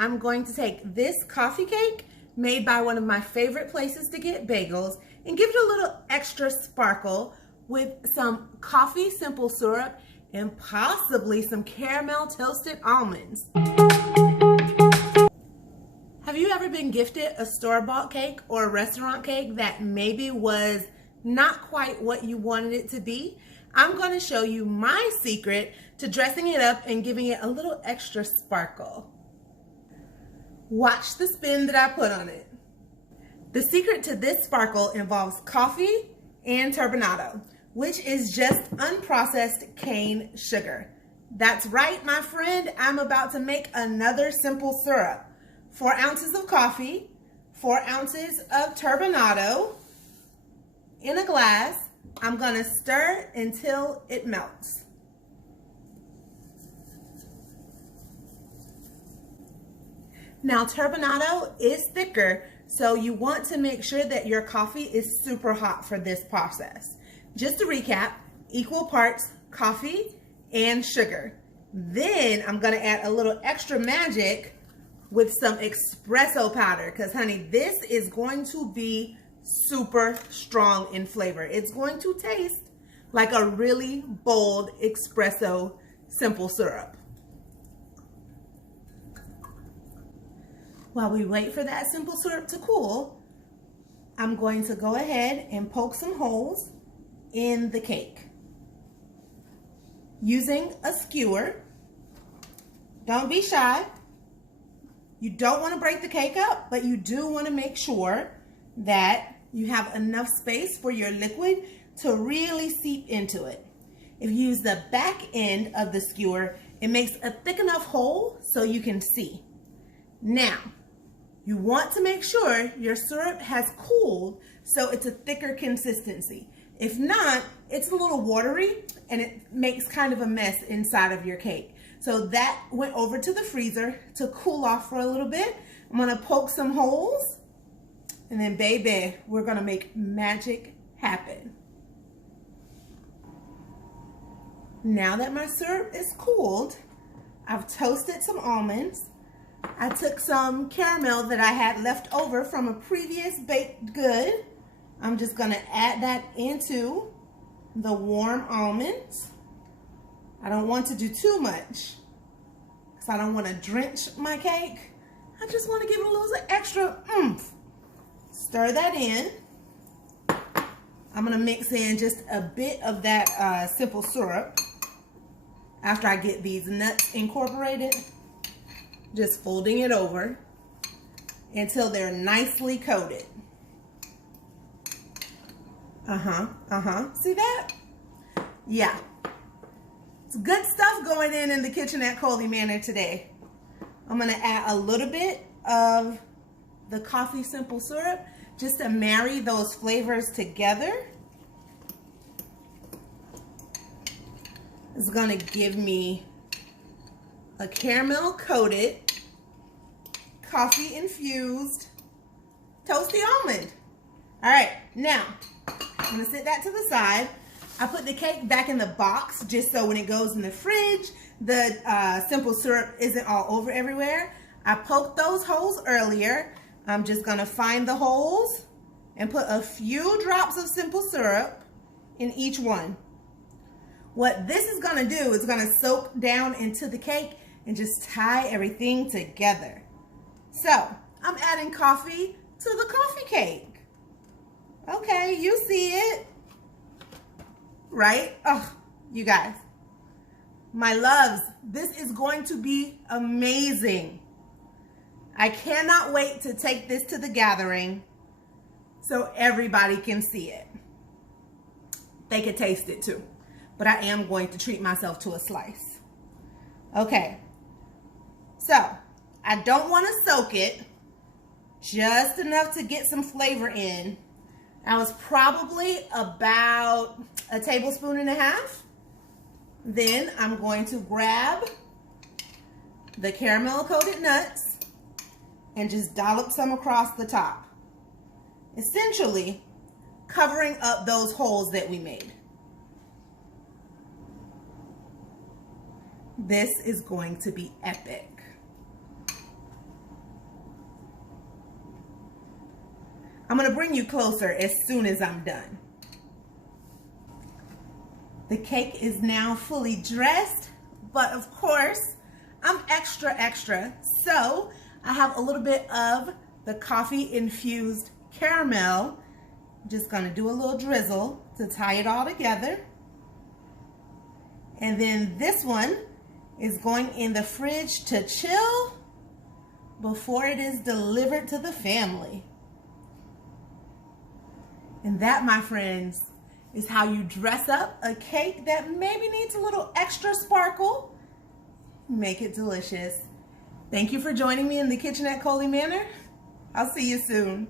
I'm going to take this coffee cake made by one of my favorite places to get bagels and give it a little extra sparkle with some coffee simple syrup and possibly some caramel toasted almonds. Have you ever been gifted a store-bought cake or a restaurant cake that maybe was not quite what you wanted it to be? I'm going to show you my secret to dressing it up and giving it a little extra sparkle. Watch the spin that I put on it. The secret to this sparkle involves coffee and turbinado, which is just unprocessed cane sugar. That's right, my friend, I'm about to make another simple syrup. 4 ounces of coffee, 4 ounces of turbinado in a glass. I'm gonna stir until it melts. Now, turbinado is thicker, so you want to make sure that your coffee is super hot for this process. Just to recap, equal parts coffee and sugar. Then I'm gonna add a little extra magic with some espresso powder, because honey, this is going to be super strong in flavor. It's going to taste like a really bold espresso simple syrup. While we wait for that simple syrup to cool, I'm going to go ahead and poke some holes in the cake using a skewer. Don't be shy. You don't want to break the cake up, but you do want to make sure that you have enough space for your liquid to really seep into it. If you use the back end of the skewer, it makes a thick enough hole so you can see. Now, you want to make sure your syrup has cooled so it's a thicker consistency. If not, it's a little watery and it makes kind of a mess inside of your cake. So that went over to the freezer to cool off for a little bit. I'm gonna poke some holes and then baby, we're gonna make magic happen. Now that my syrup is cooled, I've toasted some almonds. I took some caramel that I had left over from a previous baked good. I'm just gonna add that into the warm almonds. I don't want to do too much because I don't want to drench my cake. I just want to give it a little extra oomph. Stir that in. I'm going to mix in just a bit of that simple syrup after I get these nuts incorporated. Just folding it over until they're nicely coated. See that? Yeah. It's good stuff going in the kitchen at Coley Manor today. I'm gonna add a little bit of the coffee simple syrup just to marry those flavors together. It's gonna give me a caramel coated, coffee infused, toasty almond. All right, now I'm gonna set that to the side. I put the cake back in the box just so when it goes in the fridge, the simple syrup isn't all over everywhere. I poked those holes earlier. I'm just gonna find the holes and put a few drops of simple syrup in each one. What this is gonna do is gonna soak down into the cake and just tie everything together. So I'm adding coffee to the coffee cake. Okay, you see it. Right? Oh, you guys, my loves, this is going to be amazing. I cannot wait to take this to the gathering so everybody can see it. They can taste it too, but I am going to treat myself to a slice. Okay, so I don't want to soak it, just enough to get some flavor in. I was probably about 1.5 tablespoons. Then I'm going to grab the caramel coated nuts and just dollop some across the top, essentially covering up those holes that we made. This is going to be epic. I'm gonna bring you closer as soon as I'm done. The cake is now fully dressed, but of course, I'm extra. So I have a little bit of the coffee infused caramel. I'm just gonna do a little drizzle to tie it all together. And then this one is going in the fridge to chill before it is delivered to the family. And that, my friends, is how you dress up a cake that maybe needs a little extra sparkle. Make it delicious. Thank you for joining me in the kitchen at Coley Manor. I'll see you soon.